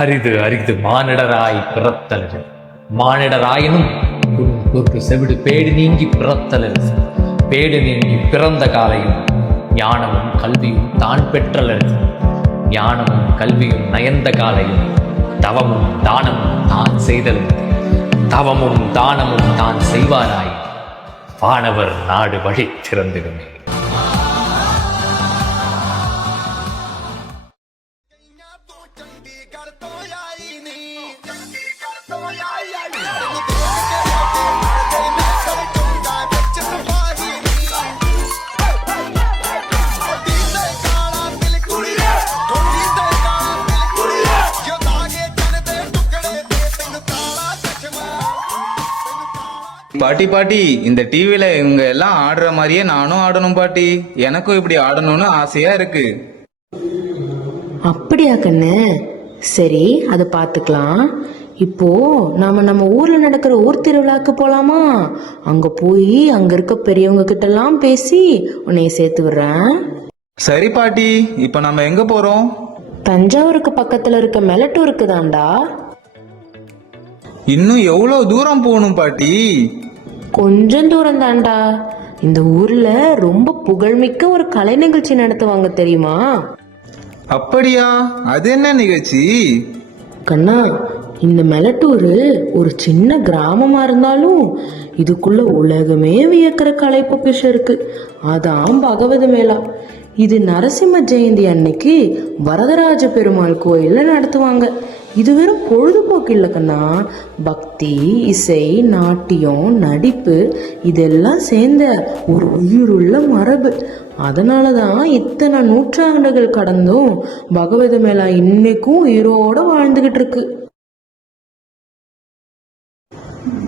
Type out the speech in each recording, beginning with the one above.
அரிது அரிது மானிடராய் பிறத்தலது. மானிடராயினும் ஒரு செவிடு பேடு நீங்கி பிறத்தலது. பேடு நீங்கி பிறந்த காலையும் ஞானமும் கல்வியும் தான் பெற்றலது. ஞானமும் கல்வியும் நயந்த காலையும் தவமும் தானமும் தான் செய்தலது. தவமும் தானமும் தான் செய்வாராய் வானவர் நாடு வழி திறந்திடுமே. பாட்டி பாட்டி, இந்த டிவில இவங்க எல்லாம் ஆடுற மாதிரியே நானும் ஆடணும் பாட்டி. எனக்கும் இப்படி ஆடணும்னு ஆசையா இருக்கு. அப்படியா கண்ணு? சரி, அது பாத்துக்கலாம். இப்போ நம்ம ஊர்ல நடக்கிற ஊர் திருவிழாக்கு போலாமா? அங்க போய் அங்க இருக்க பெரியவங்க கிட்ட எல்லாம் பேசி உன்னைய சேர்த்து விடுறேன். சரி பாட்டி, இப்ப நம்ம எங்க போறோம்? தஞ்சாவூருக்கு பக்கத்துல இருக்க மெலட்டூருக்கு தான்டா. இன்னும் எவ்வளவு தூரம் போகணும் பாட்டி? கொஞ்சம் தூரம் தான்டா. இந்த ஊர்ல ரொம்ப புகழ்மிக்க ஒரு கலை நிகழ்ச்சி நடத்துவாங்க, தெரியுமா? அப்படியா? அது என்ன நிகழ்ச்சி? கண்ணா, இந்த மெலட்டூரு ஒரு சின்ன கிராமமா இருந்தாலும் இதுக்குள்ள உலகமே வியக்கிற கலை பொக்கிஷம் இருக்கு. அதான் பகவத மேளா. இது நரசிம்ம ஜெயந்தி அன்னைக்கு வரதராஜ பெருமாள் கோயில்ல நடத்துவாங்க. இது வெறும் பொழுதுபோக்கு இல்ல கண்ணா. பக்தி, இசை, நாட்டியம், நடிப்பு இதெல்லாம் சேர்ந்த ஒரு உயிருள்ள மரபு. அதனாலதான் இத்தனை நூற்றாண்டுகள் கடந்தும் பகவத மேளா இன்னைக்கும் உயிரோட வாழ்ந்துகிட்டு இருக்கு.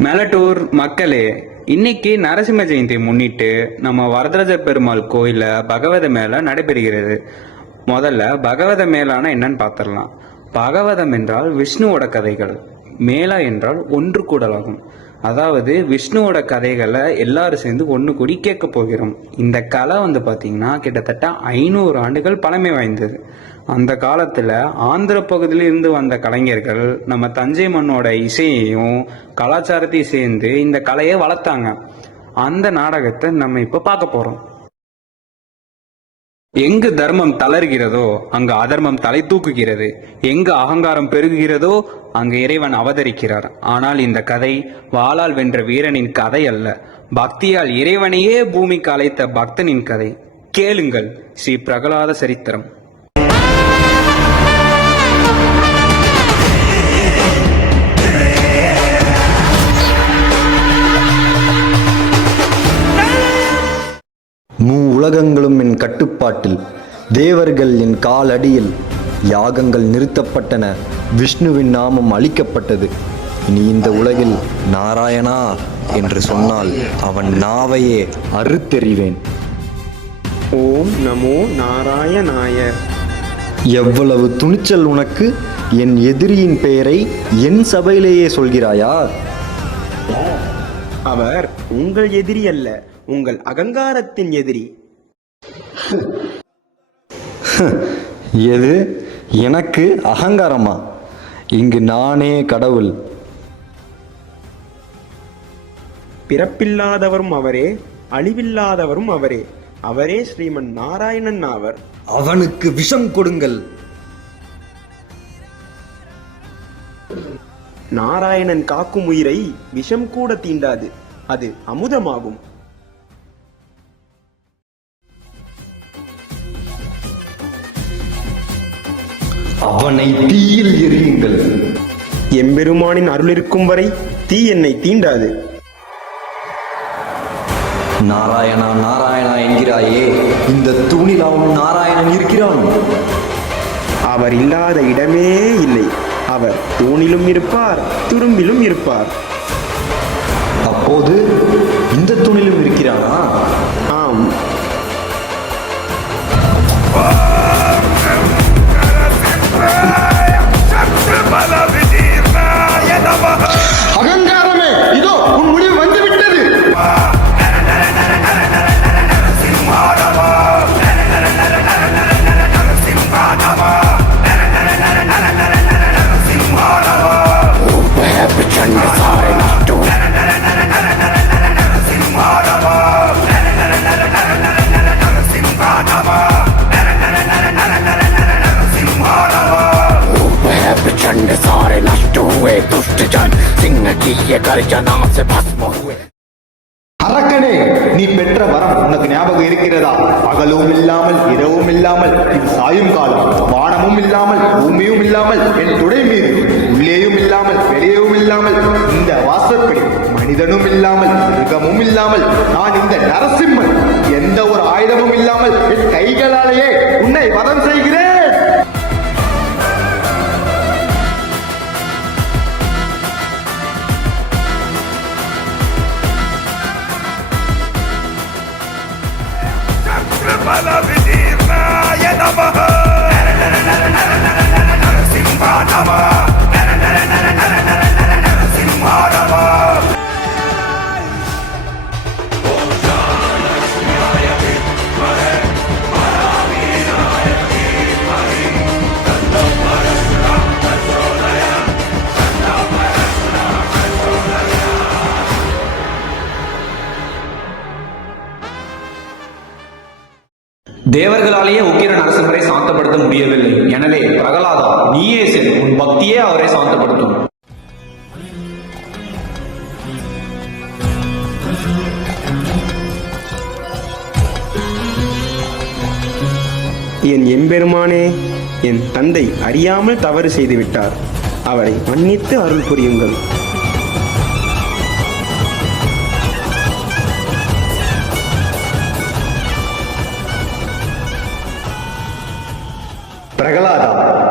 மெலட்டூர் மக்களே, இன்னைக்கு நரசிம்ம ஜெயந்தியை முன்னிட்டு நம்ம வரதராஜ பெருமாள் கோயில பகவத மேளா நடைபெறுகிறது. முதல்ல பகவத மேளானா என்னன்னு பார்த்துடலாம். பகவதம் என்றால் விஷ்ணுவோட கதைகள், மேளா என்றால் ஒன்று கூடலாகும். அதாவது விஷ்ணுவோட கதைகளை எல்லாரும் சேர்ந்து ஒன்று கூடி கேட்க போகிறோம். இந்த கலை பாத்தீங்கன்னா கிட்டத்தட்ட 500 ஆண்டுகள் பழமை வாய்ந்தது. அந்த காலத்துல ஆந்திர பகுதியில இருந்து வந்த கலைஞர்கள் நம்ம தஞ்சை மண்ணோட இசையையும் கலாச்சாரத்தையும் சேர்ந்து இந்த கலையை வளர்த்தாங்க. அந்த நாடகத்தை நம்ம இப்ப பார்க்க போறோம். எங்கு தர்மம் தளர்கிறதோ அங்கு அதர்மம் தலை தூக்குகிறது. எங்கு அகங்காரம் பெருகுகிறதோ அங்கு இறைவன் அவதரிக்கிறார். ஆனால் இந்த கதை வாளால் வென்ற வீரனின் கதை அல்ல, பக்தியால் இறைவனையே பூமிக்கு அழைத்த பக்தனின் கதை. கேளுங்கள், ஸ்ரீ பிரகலாத சரித்திரம். உலகங்களும் என் கட்டுப்பாட்டில், தேவர்கள் என் காலடியில். யாகங்கள் நிறுத்தப்பட்டன, விஷ்ணுவின் நாமம் அளிக்கப்பட்டது. இனி இந்த உலகில் நாராயணா என்று சொன்னால் அவன் நாவையே அறுத்தெறிவேன். ஓம் நமோ நாராயணாய. எவ்வளவு துணிச்சல் உனக்கு! என் எதிரியின் பெயரை என் சபையிலேயே சொல்கிறாயா? அவர் உங்கள் எதிரி அல்ல, உங்கள் அகங்காரத்தின் எதிரி. எது? எனக்கு அகங்காரமா? இங்கு நானே கடவுள். பிறப்பில்லாதவரும் அவரே, அழிவில்லாதவரும் அவரே. அவரே ஸ்ரீமன் நாராயணன் ஆவர். அவனுக்கு விஷம் கொடுங்கள். நாராயணன் காக்கும் உயிரை விஷம் கூட தீண்டாது, அது அமுதமாகும். அவனை தீயில் எரியுங்கள். எம்பெருமானின் அருள் இருக்கும் வரை தீ என்னை தீண்டாது. நாராயணா நாராயணா என்கிறாயே, இந்த தூணில் அவன் நாராயணன் இருக்கிறான். அவர் இல்லாத இடமே இல்லை. அவர் தூணிலும் இருப்பார், துரும்பிலும் இருப்பார். அப்போது இந்த தூணிலும் இருக்கிறானா? ஆம். அகங்காரமே, இதோ உன் முடிவு வந்துவிட்டது. हुए दुष्ट जन सिंह की ये गर्जना से भस्म हुए। அரக்கனே, நீ பெற்ற வரம் உனக்கு ஞாபகம் இருக்கிறதா? பகலும் இல்லாமல் இரவும் இல்லாமல் இது சாயும் காலம், வானமும் இல்லாமல் பூமியும் இல்லாமல் என் துடை மீது உள்ளேயும் இல்லாமல் வெளியேயும் இல்லாமல் இந்த வாசற்படி மனிதனும் இல்லாமல் மிருகமும் இல்லாமல் நான் இந்த நரசிம்மன் எந்த ஒரு ஆயுதமும் இல்லாமல் என் கைகளாலேயே உன்னை வதம் செய்கிறேன். தேவர்களாலேயே உக்கிர நரசிம்மரை சாந்தப்படுத்த முடியவில்லை. எனவே பிரகலாதா, நீயே செல், உன் பக்தியே அவரை சாந்தப்படுத்தும். என் எம்பெருமானே, என் தந்தை அறியாமல் தவறு செய்துவிட்டார். அவரை மன்னித்து அருள் புரியுங்கள். பிரகலாதா,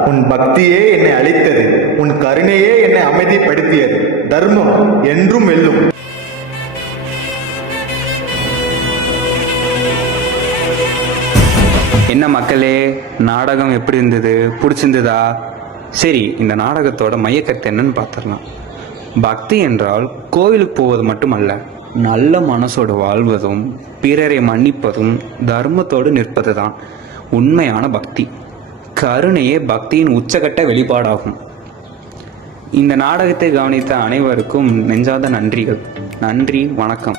உன் பக்தியே என்னை அழித்தது, உன் கருணையே என்னை அமைதிப்படுத்தியது. தர்மம் என்றும் வெல்லும். என்ன மக்களே, நாடகம் எப்படி இருந்தது? பிடிச்சிருந்ததா? சரி, இந்த நாடகத்தோட மையக்கருத்து என்னன்னு பார்த்துடலாம். பக்தி என்றால் கோவிலுக்கு போவது மட்டுமல்ல, நல்ல மனசோடு வாழ்வதும் பிறரை மன்னிப்பதும் தர்மத்தோடு நிற்பது தான் உண்மையான பக்தி. கருணையே பக்தியின் உச்சகட்ட வெளிப்பாடாகும். இந்த நாடகத்தை கவனித்த அனைவருக்கும் நெஞ்சாத நன்றிகள். நன்றி, வணக்கம்.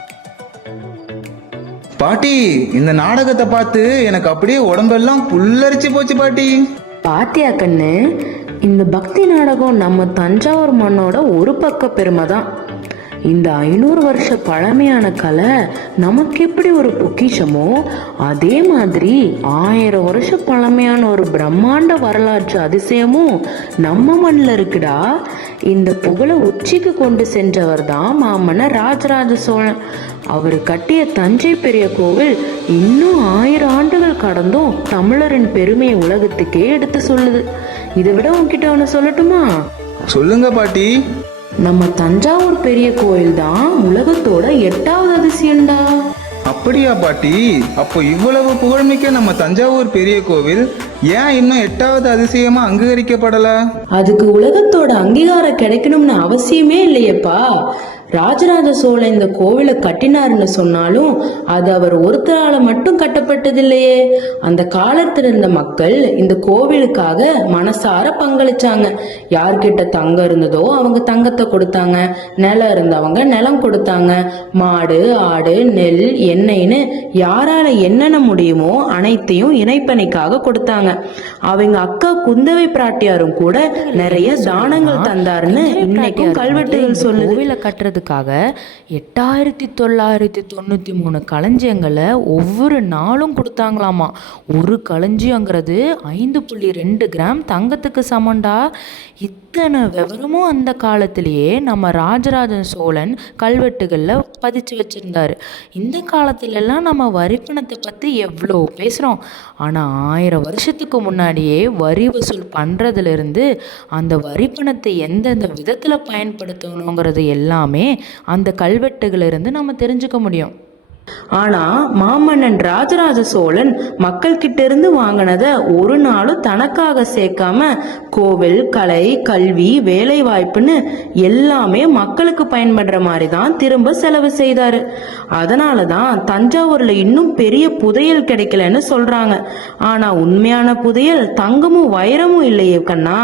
பாட்டி, இந்த நாடகத்தை பார்த்து எனக்கு அப்படியே உடம்பெல்லாம் புல்லரிச்சு போச்சு பாட்டி. பாத்தியா கண்ணு, இந்த பக்தி நாடகம் நம்ம தஞ்சாவூர் மண்ணோட ஒரு பக்க பெருமை தான். இந்த 500 வருஷ பழமையான கலை நமக்கு எப்படி ஒரு பொக்கிஷமோ, அதே மாதிரி 1000 வருஷ பழமையான ஒரு பிரம்மாண்ட வரலாற்று அதிசயமும் நம்ம மண்ணில் இருக்குடா. இந்த புகழை உச்சிக்கு கொண்டு சென்றவர் தான் மாமன்னர் ராஜராஜ சோழன். அவர் கட்டிய தஞ்சை பெரிய கோவில் இன்னும் 1000 ஆண்டுகள் கடந்தும் தமிழரின் பெருமையை உலகத்துக்கே எடுத்து சொல்லுது. இதை விட உன்கிட்ட ஒன்று சொல்லட்டுமா? சொல்லுங்க பாட்டி. நம்ம தஞ்சாவூர் பெரிய கோயில் தான் உலகத்தோட 8வது அதிசயம்டா. அப்படியா பாட்டி? அப்போ இவ்வளவு புகழ்மிக்க நம்ம தஞ்சாவூர் பெரிய கோவில் ஏன் இன்னும் 8வது அதிசயமா அங்கீகரிக்கப்படல? அதுக்கு உலகத்தோட அங்கீகாரம் கிடைக்கணும்னு அவசியமே இல்லையப்பா. ராஜராஜ சோழன் இந்த கோவிலை கட்டினாருன்னு சொன்னாலும் அது அவர் ஒருத்தரால மட்டும் கட்டப்பட்டதில்லையே. அந்த காலத்துல இருந்த மக்கள் இந்த கோவிலுக்காக மனசார பங்களிச்சாங்க. யார்கிட்ட தங்கம் இருந்ததோ அவங்க தங்கத்தை கொடுத்தாங்க, நிலம் இருந்தவங்க நிலம் கொடுத்தாங்க, மாடு ஆடு நெல் எண்ணெய்னு யாரால என்னென்ன முடியுமோ அனைத்தையும் இணைப்பனைக்காக கொடுத்தாங்க. அவங்க அக்கா குந்தவை பிராட்டியாரும் கூட நிறைய தானங்கள் தந்தாருன்னு இன்னைக்கும் கல்வெட்டுகள் சொல்லுது. கோவிலை கட்டுறதுக்காக 8993 களஞ்சியங்களை ஒவ்வொரு நாளும் கொடுத்தாங்களாமா. ஒரு களஞ்சியங்கிறது 5.2 கிராம் தங்கத்துக்கு சமண்டா. இத்தனை விவரமும் அந்த காலத்திலேயே நம்ம ராஜராஜ சோழன் கல்வெட்டுகளில் பதிச்சு வச்சிருந்தாரு. இந்த காலத்துலலாம் நம்ம வரி பணத்தை பற்றி எவ்வளோ பேசுகிறோம், ஆனால் 1000 வருஷத்துக்கு முன்னாடியே வரி வசூல் பண்ணுறதுலேருந்து அந்த வரி பணத்தை எந்தெந்த விதத்தில் பயன்படுத்தணுங்கிறது எல்லாமே அந்த கல்வெட்டுகளிலிருந்து நம்ம தெரிஞ்சுக்க முடியும். ஆனா மாமன்னன் ராஜராஜ சோழன் மக்கள் கிட்ட இருந்து வாங்கினத ஒரு நாளும் தனக்காக சேர்க்காம கோவில், கலை, கல்வி, வேலை வாய்ப்புன்னு எல்லாமே மக்களுக்கு பயன்படுற மாதிரி தான் திரும்ப செலவு செய்தாரு. அதனாலதான் தஞ்சாவூர்ல இன்னும் பெரிய புதையல் கிடைக்கலன்னு சொல்றாங்க. ஆனா உண்மையான புதையல் தங்கமும் வைரமும் இல்லையே கண்ணா.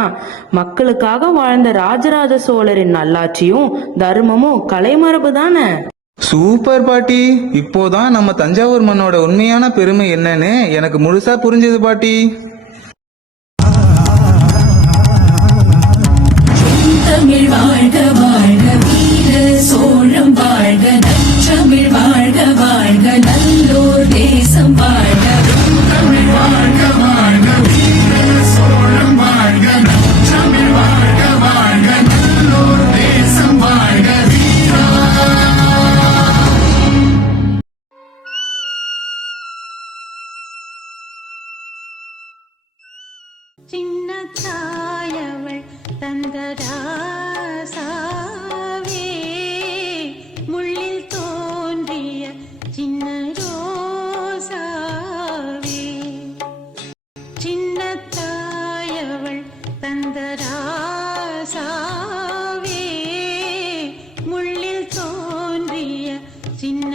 மக்களுக்காக வாழ்ந்த ராஜராஜ சோழரின் நல்லாட்சியும் தர்மமும் கலைமரபு தானே. சூப்பர் பாட்டி. இப்போதான் நம்ம தஞ்சாவூர் மண்ணோட உண்மையான பெருமை என்னன்னு எனக்கு முழுசா புரிஞ்சது பாட்டி. தமிழ் தந்த ராசாவே முள்ளில் தோன்றிய சின்ன ரோசாவே சின்ன தாயவள் தந்த ராசாவே முள்ளில் தோன்றிய சின்ன